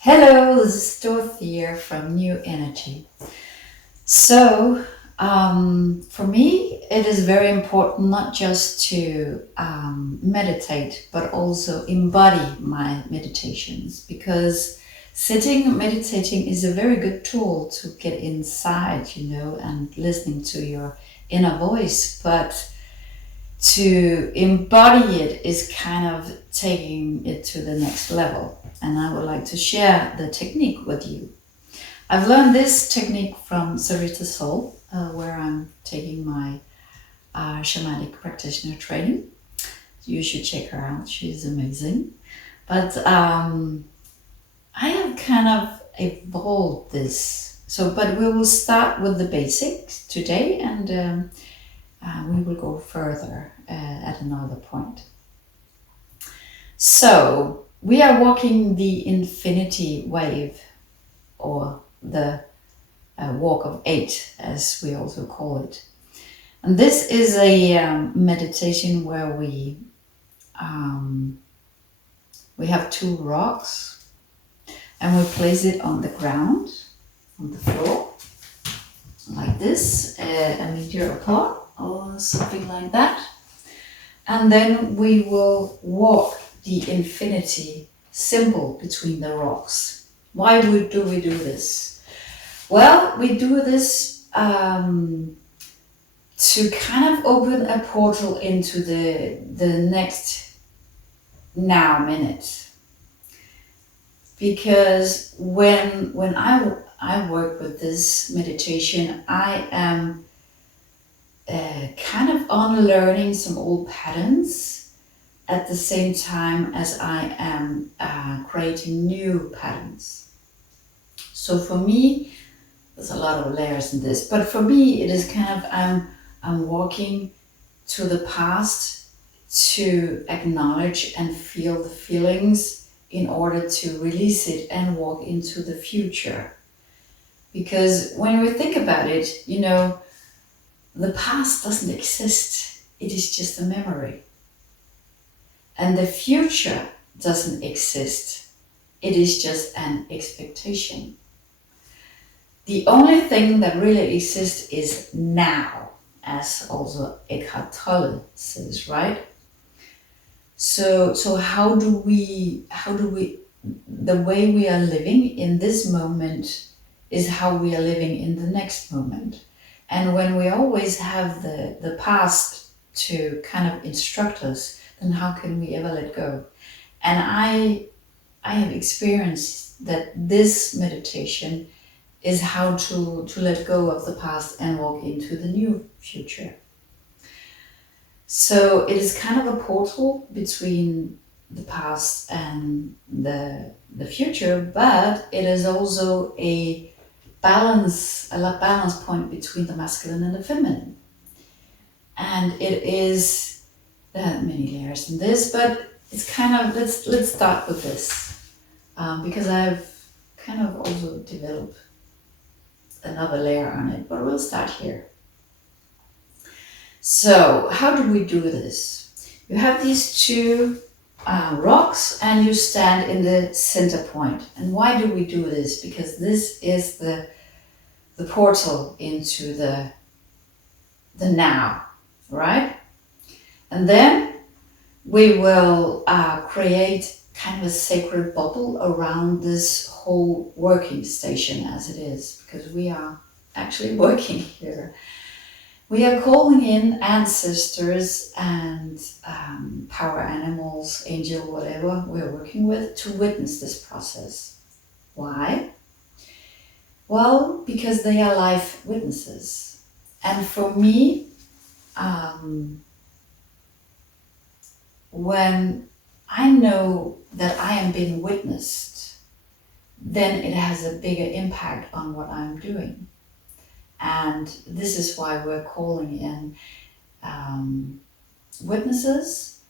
Hello, this is Dorthea from ny.energiv. So, for me, it is very important not just to meditate, but also embody my meditations, because sitting meditating is a very good tool to get inside, and listening to your inner voice. But to embody it is kind of taking it to the next level. And I would like to share the technique with you. I've learned this technique from Sarita Soul, where I'm taking my shamanic practitioner training. You should check her out. She's amazing. But I have kind of evolved this. But we will start with the basics today, and we will go further at another point. So we are walking the infinity wave, or the walk of 8, as we also call it. And this is a meditation where we have 2 rocks, and we place it on the ground, on the floor, like this, a meter apart or something like that. And then we will walk the infinity symbol between the rocks. Why do we do this? Well, we do this to kind of open a portal into the next now minute. Because when I work with this meditation, I am kind of unlearning some old patterns at the same time as I am creating new patterns. So for me, there's a lot of layers in this, but for me it is kind of I'm walking to the past to acknowledge and feel the feelings in order to release it and walk into the future. Because when we think about it, the past doesn't exist. It is just a memory. And the future doesn't exist. It is just an expectation. The only thing that really exists is now, as also Eckhart Tolle says, right? So how do we, the way we are living in this moment is how we are living in the next moment. And when we always have the past to kind of instruct us, then how can we ever let go? And I have experienced that this meditation is how to let go of the past and walk into the new future. So it is kind of a portal between the past and the future, but it is also a balance point between the masculine and the feminine. And it is, there are many layers in this, but it's kind of, let's start with this, because I've kind of also developed another layer on it, but we'll start here. So how do we do this? You have these 2 rocks and you stand in the center point. And why do we do this? Because this is the portal into the now, right? And then we will create kind of a sacred bubble around this whole working station as it is, because we are actually working here. We are calling in ancestors and power animals, angel, whatever we're working with, to witness this process. Why? Well, because they are life witnesses. And for me, when I know that I am being witnessed, then it has a bigger impact on what I'm doing. And this is why we're calling in witnesses.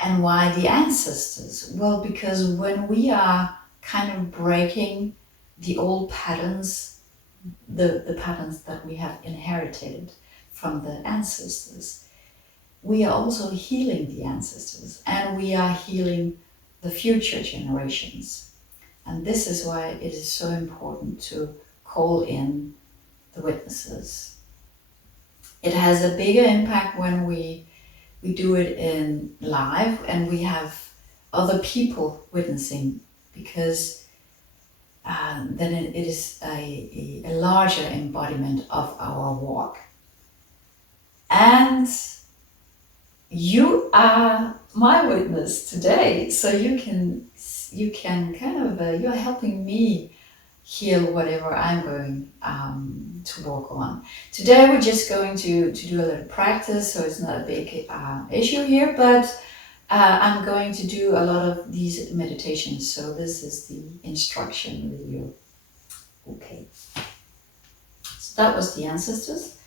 And why the ancestors? Well, because when we are kind of breaking the old patterns, the patterns that we have inherited from the ancestors, we are also healing the ancestors, and we are healing the future generations. And this is why it is so important to call in the witnesses. It has a bigger impact when we do it in live and we have other people witnessing, because then it is a larger embodiment of our walk. And you are my witness today, so you can kind of you're helping me heal whatever I'm going to work on. Today we're just going to do a little practice, so it's not a big issue here, but I'm going to do a lot of these meditations, so this is the instruction video. Okay, so that was the ancestors.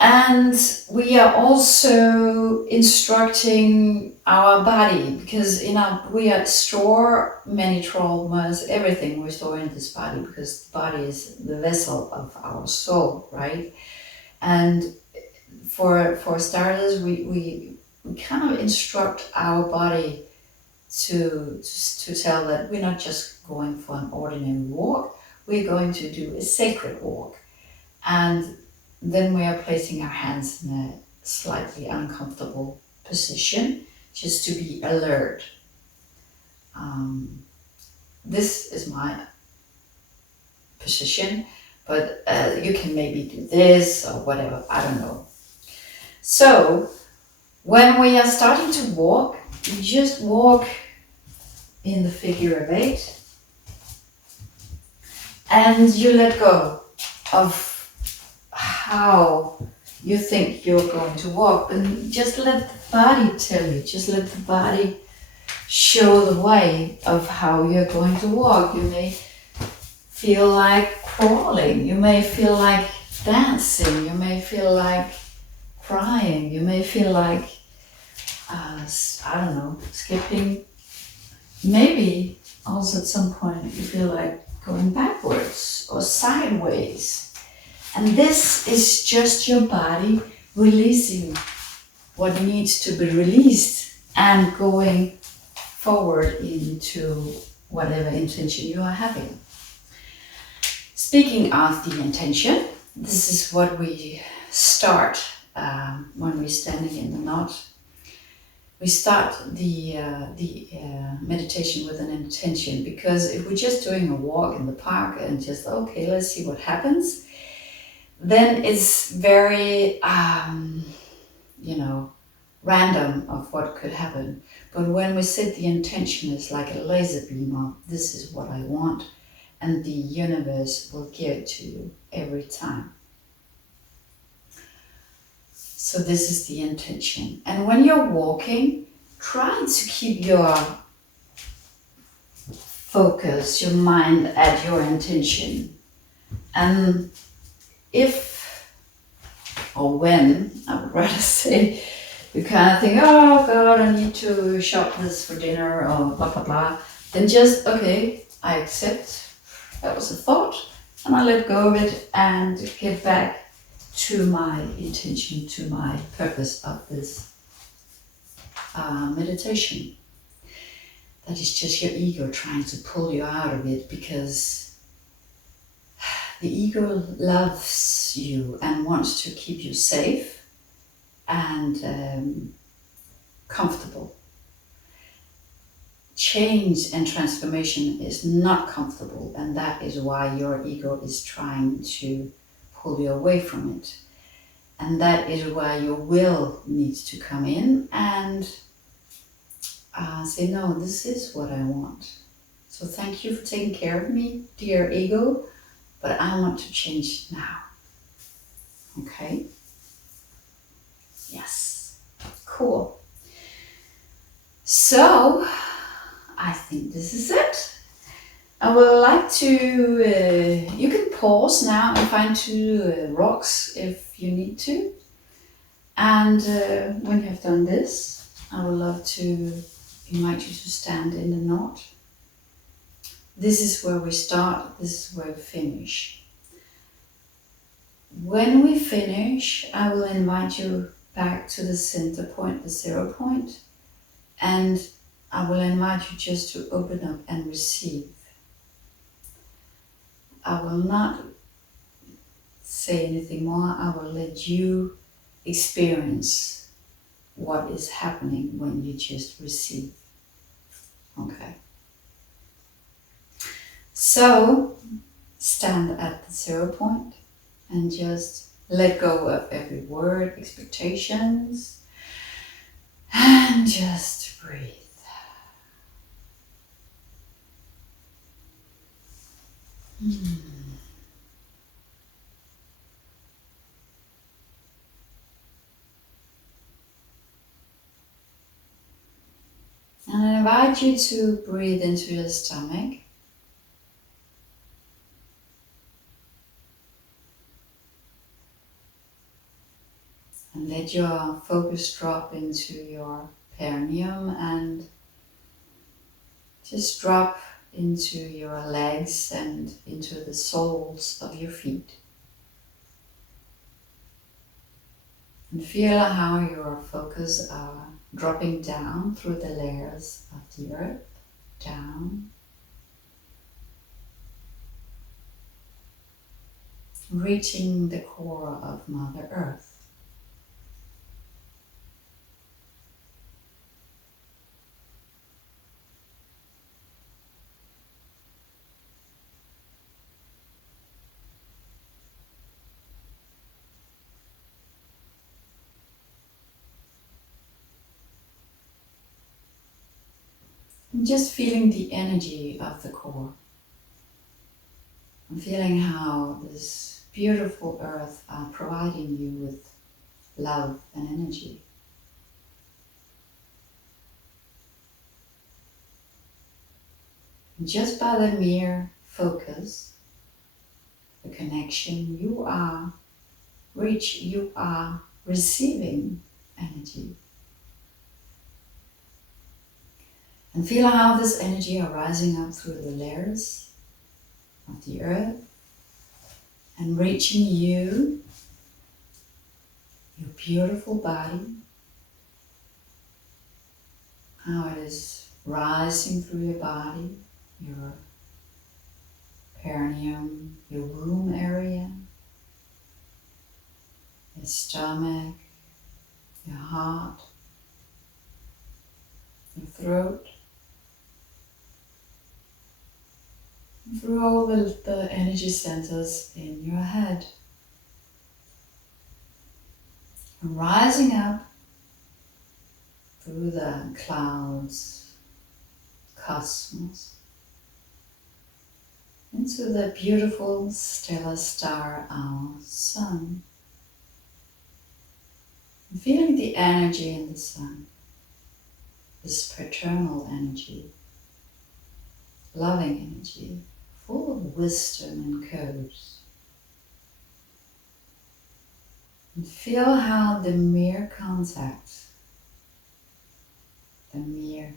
And we are also instructing our body, because we store many traumas, everything we store in this body, because the body is the vessel of our soul, right? And for starters, we kind of instruct our body to tell that we're not just going for an ordinary walk, we're going to do a sacred walk. And then we are placing our hands in a slightly uncomfortable position, just to be alert. This is my position, but you can maybe do this or whatever, I don't know. So when we are starting to walk, you just walk in the figure of 8, and you let go of how you think you're going to walk, and just let the body tell you, just let the body show the way of how you're going to walk. You may feel like crawling, you may feel like dancing, you may feel like crying, you may feel like I don't know, skipping. Maybe also at some point you feel like going backwards or sideways. And this is just your body releasing what needs to be released and going forward into whatever intention you are having. Speaking of the intention, this is what we start when we're standing in the knot. We start the meditation with an intention, because if we're just doing a walk in the park and just, okay, let's see what happens, then it's very, random of what could happen. But when we set the intention, it's like a laser beam of, this is what I want, and the universe will give it to you every time. So this is the intention. And when you're walking, try to keep your focus, your mind at your intention. And if, or when, I would rather say, you kind of think, oh God, I need to shop this for dinner or blah, blah, blah, then just, okay, I accept that was a thought, and I let go of it and get back to my intention, to my purpose of this meditation. That is just your ego trying to pull you out of it, because the ego loves you and wants to keep you safe and comfortable. Change and transformation is not comfortable, and that is why your ego is trying to pull you away from it. And that is why your will needs to come in and say, no, this is what I want. So thank you for taking care of me, dear ego, but I want to change now. Okay? Yes. Cool. So, I think this is it. I would like to, you can pause now and find 2 rocks if you need to. And when you have done this, I would love to invite you to stand in the knot. This is where we start, this is where we finish. When we finish, I will invite you back to the center point, the 0 point, and I will invite you just to open up and receive. I will not say anything more. I will let you experience what is happening when you just receive. Okay. So stand at the 0 point and just let go of every word, expectations, and just breathe. And I invite you to breathe into your stomach. And let your focus drop into your perineum and just drop into your legs and into the soles of your feet. And feel how your focus are dropping down through the layers of the earth, down, reaching the core of Mother Earth. And just feeling the energy of the core. And feeling how this beautiful earth are providing you with love and energy. And just by the mere focus, the connection, you are receiving energy. And feel how this energy are rising up through the layers of the earth and reaching you, your beautiful body, how it is rising through your body, your perineum, your womb area, your stomach, your heart, your throat, and through all the energy centers in your head. And rising up through the clouds, cosmos, into the beautiful stellar star, our sun. And feeling the energy in the sun, this paternal energy, loving energy, full of wisdom and codes. And feel how the mere contact, the mere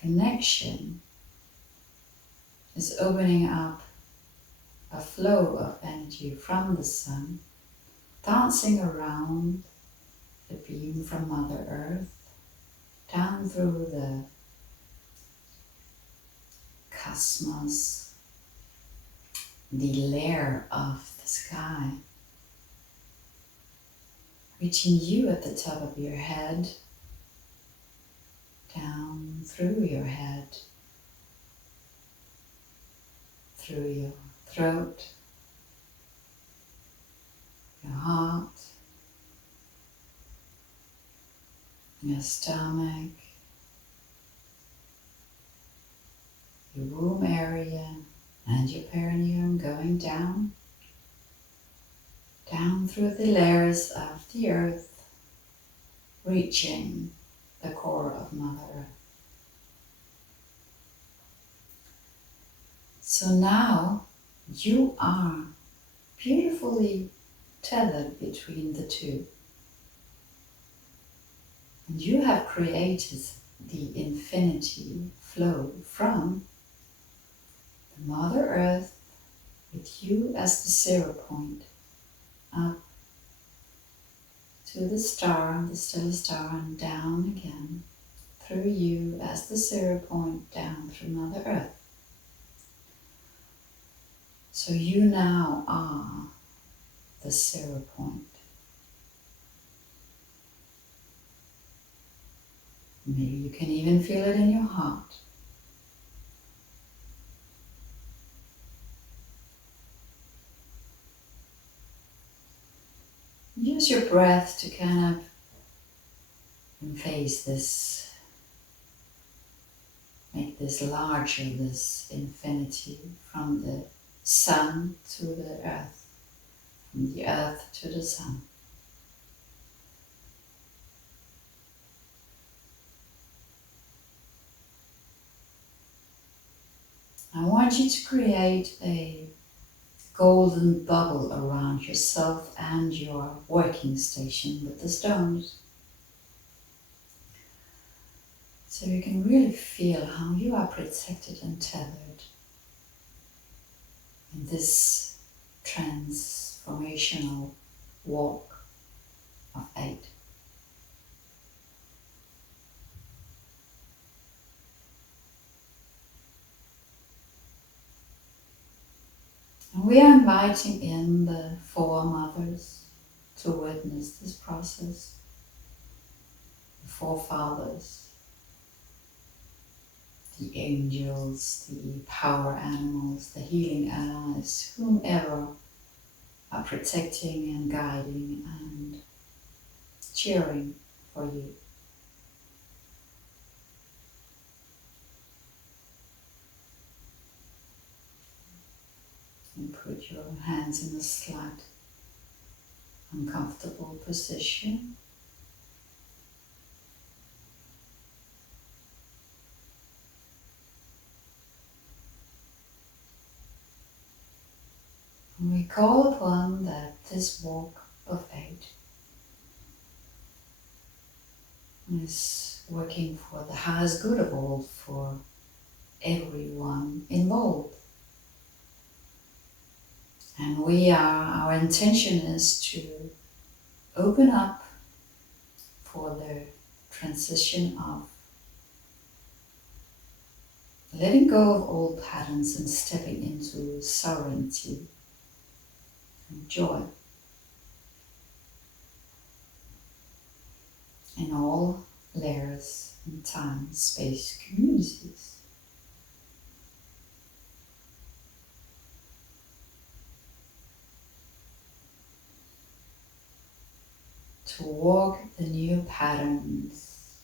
connection is opening up a flow of energy from the sun, dancing around the beam from Mother Earth, down through the cosmos, the layer of the sky, reaching you at the top of your head, down through your head, through your throat, your heart, your stomach, your womb area, and your perineum, going down, down through the layers of the earth, reaching the core of Mother Earth. So now you are beautifully tethered between the two. And you have created the infinity flow from the Mother Earth with you as the 0 point up to the star, the still star, and down again through you as the 0 point down through Mother Earth. So you now are the 0 point. Maybe you can even feel it in your heart. Use your breath to kind of emphasize this, make this larger, this infinity from the sun to the earth, from the earth to the sun. I want you to create a golden bubble around yourself and your working station with the stones. So you can really feel how you are protected and tethered in this transformational walk of 8. And we are inviting in the 4 mothers to witness this process, the 4 fathers, the angels, the power animals, the healing allies, whomever are protecting and guiding and cheering for you. And put your hands in a slight uncomfortable position. And we call upon that this walk of 8 is working for the highest good of all, for everyone involved. And our intention is to open up for the transition of letting go of old patterns and stepping into sovereignty and joy in all layers and time, space, communities. To walk the new patterns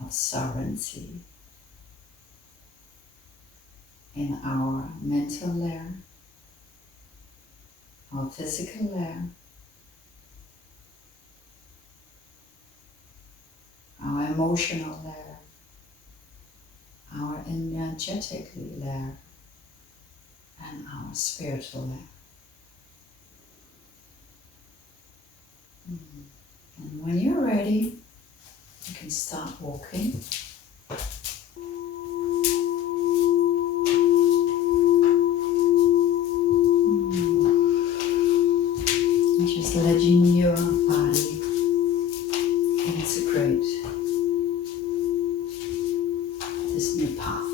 of sovereignty in our mental layer, our physical layer, our emotional layer, our energetic layer, and our spiritual layer. And when you're ready, you can start walking. And just letting your body integrate this new path.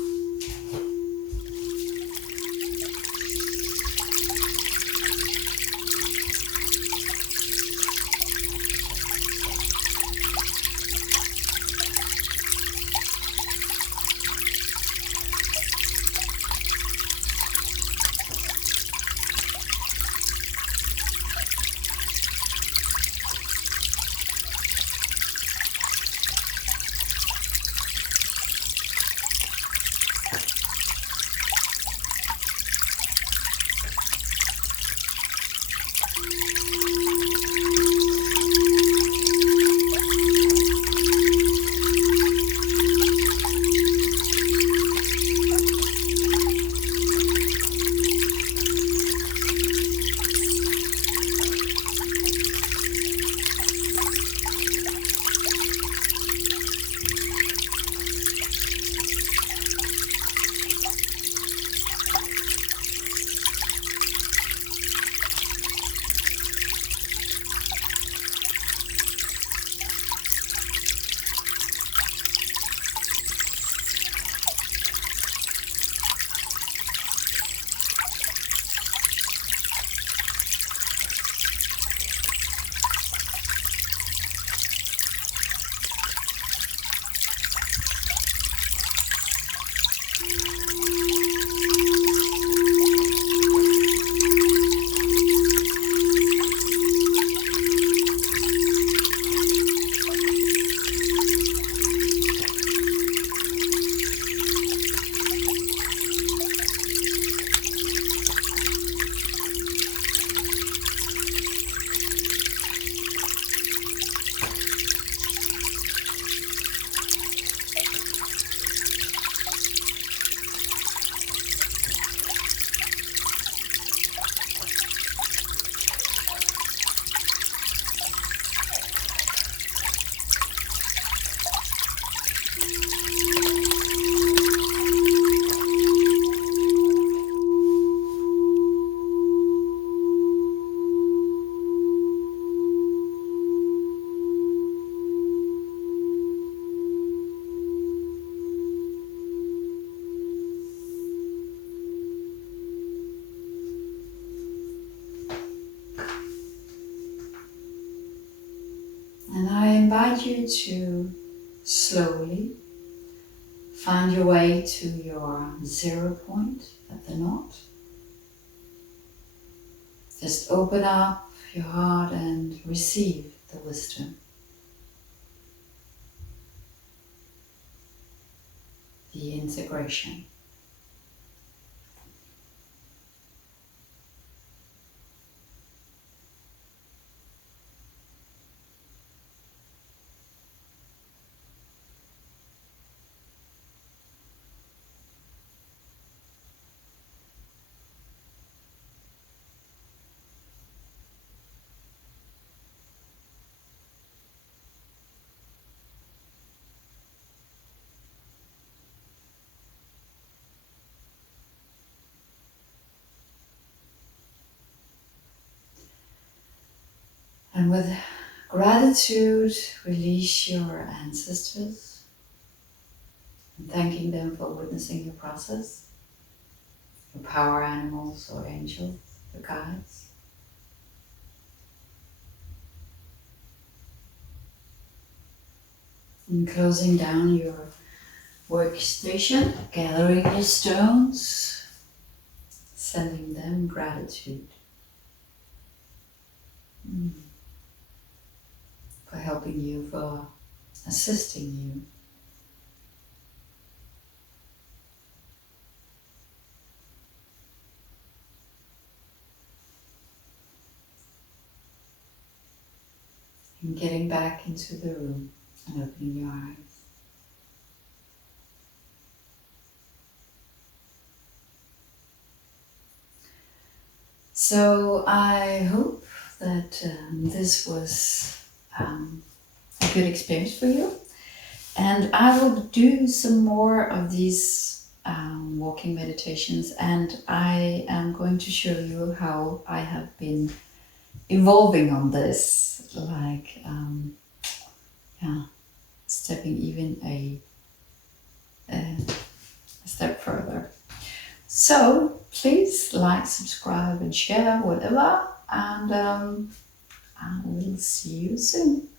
invite you to slowly find your way to your 0 point at the knot. Just open up your heart and receive the wisdom, the integration. And with gratitude, release your ancestors and thanking them for witnessing your process, your power animals or angels, your guides. And closing down your workstation, gathering your stones, sending them gratitude for helping you, for assisting you. And getting back into the room and opening your eyes. So I hope that this was a good experience for you. And I will do some more of these walking meditations, and I am going to show you how I have been evolving on this, like stepping even a step further. So please like, subscribe and share, whatever, and I will see you soon.